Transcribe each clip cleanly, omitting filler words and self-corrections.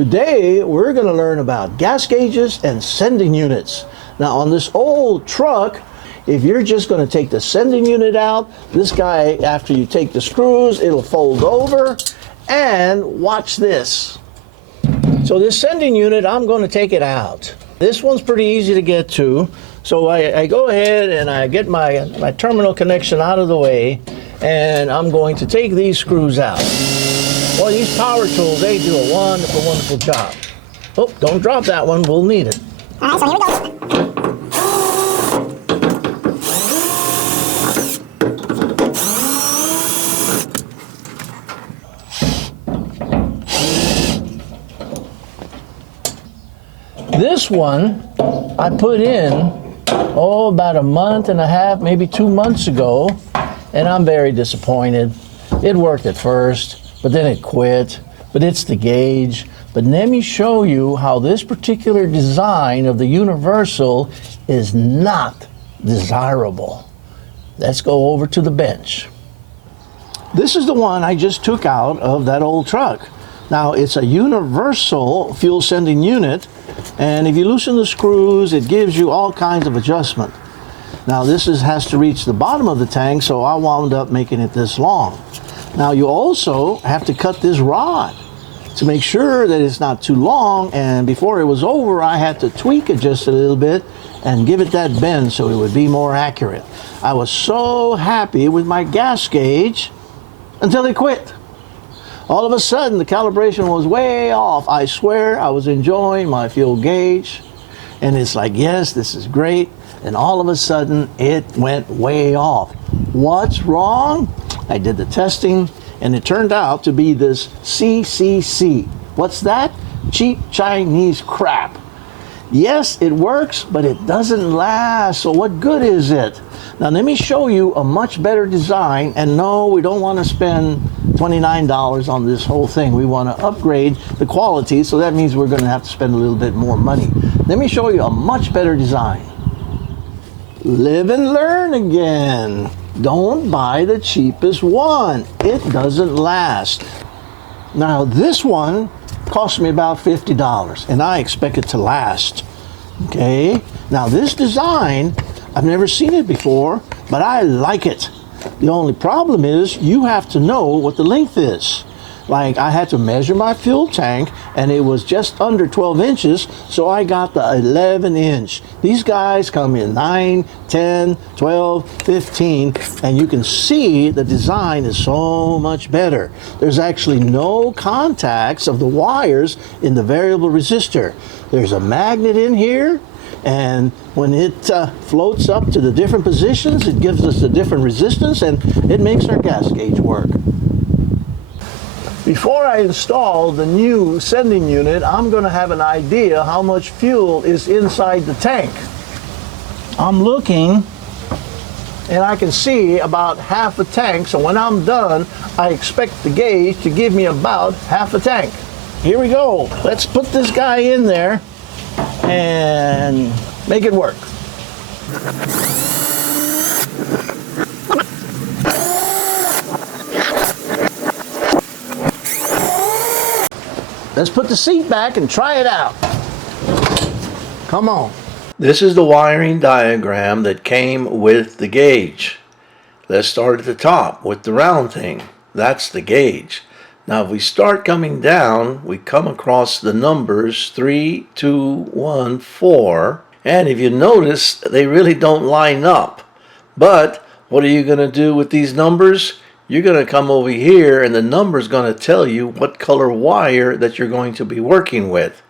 Today we're going to learn about gas gauges and sending units. Now on this old truck, if you're just going to take the sending unit out, this guy, after you take the screws, it'll fold over, and watch this. So this sending unit, I'm going to take it out. This one's pretty easy to get to. So I go ahead and I get my terminal connection out of the way, and I'm going to take these screws out. Well, these power tools, they do a wonderful, wonderful job. Oh, don't drop that one, we'll need it. All right, so here we go. This one I put in, about a month and a half, maybe 2 months ago, and I'm very disappointed. It worked at first, but then it quit. But it's the gauge. But let me show you how this particular design of the universal is not desirable. Let's go over to the bench. This is the one I just took out of that old truck. Now it's a universal fuel sending unit, and if you loosen the screws, it gives you all kinds of adjustment. Now this has to reach the bottom of the tank, so I wound up making it this long. Now you also have to cut this rod to make sure that it's not too long, and before it was over I had to tweak it just a little bit and give it that bend so it would be more accurate. I was so happy with my gas gauge until it quit. All of a sudden the calibration was way off. I swear I was enjoying my fuel gauge, and it's like, yes, this is great, and all of a sudden it went way off. What's wrong? I did the testing, and it turned out to be this CCC. What's that? Cheap Chinese crap. Yes, it works, but it doesn't last, so what good is it? Now let me show you a much better design, and no, we don't want to spend $29 on this whole thing. We want to upgrade the quality, so that means we're going to have to spend a little bit more money. Let me show you a much better design. Live and learn again. Don't buy the cheapest one. It doesn't last. Now this one cost me about $50, and I expect it to last. Okay, now this design, I've never seen it before, but I like it. The only problem is you have to know what the length is. Like, I had to measure my fuel tank, and it was just under 12 inches, so I got the 11 inch. These guys come in 9, 10, 12, 15, and you can see the design is so much better. There's actually no contacts of the wires in the variable resistor. There's a magnet in here, and when it floats up to the different positions, it gives us the different resistance, and it makes our gas gauge work. Before I install the new sending unit, I'm going to have an idea how much fuel is inside the tank. I'm looking, and I can see about half a tank, so when I'm done, I expect the gauge to give me about half a tank. Here we go. Let's put this guy in there and make it work. Let's put the seat back and try it out. Come on. This is the wiring diagram that came with the gauge. Let's start at the top with the round thing. That's the gauge. Now if we start coming down, we come across the numbers 3, 2, 1, 4. And if you notice, they really don't line up. But what are you going to do with these numbers? You're going to come over here, and the number is going to tell you what color wire that you're going to be working with.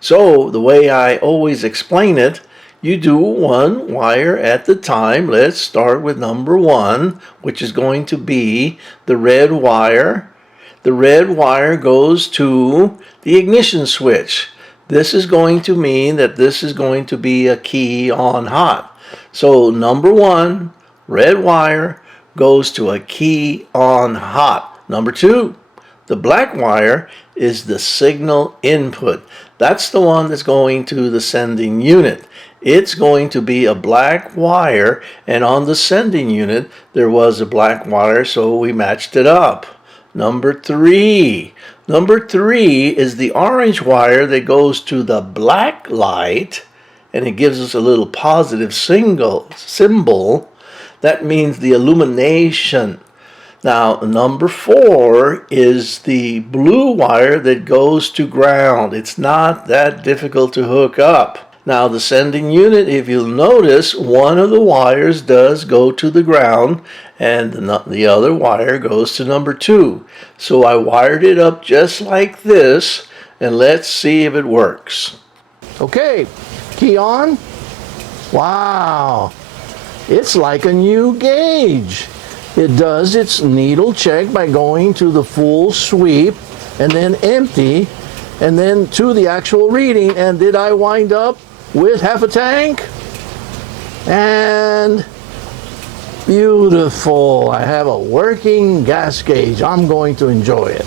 So the way I always explain it, you do one wire at the time. Let's start with number 1, which is going to be the red wire. The red wire goes to the ignition switch. This is going to mean that this is going to be a key on hot. So number 1, red wire, goes to a key on hot. Number 2, the black wire is the signal input. That's the one that's going to the sending unit. It's going to be a black wire, and on the sending unit there was a black wire, so we matched it up. Number 3, Number 3 is the orange wire that goes to the black light, and it gives us a little positive symbol. That means the illumination. Now, number 4 is the blue wire that goes to ground. It's not that difficult to hook up. Now, the sending unit, if you'll notice, one of the wires does go to the ground, and the other wire goes to number 2. So I wired it up just like this, and let's see if it works. Okay, key on. Wow, it's like a new gauge. It does its needle check by going to the full sweep and then empty and then to the actual reading. And did I wind up with half a tank? And beautiful. I have a working gas gauge. I'm going to enjoy it.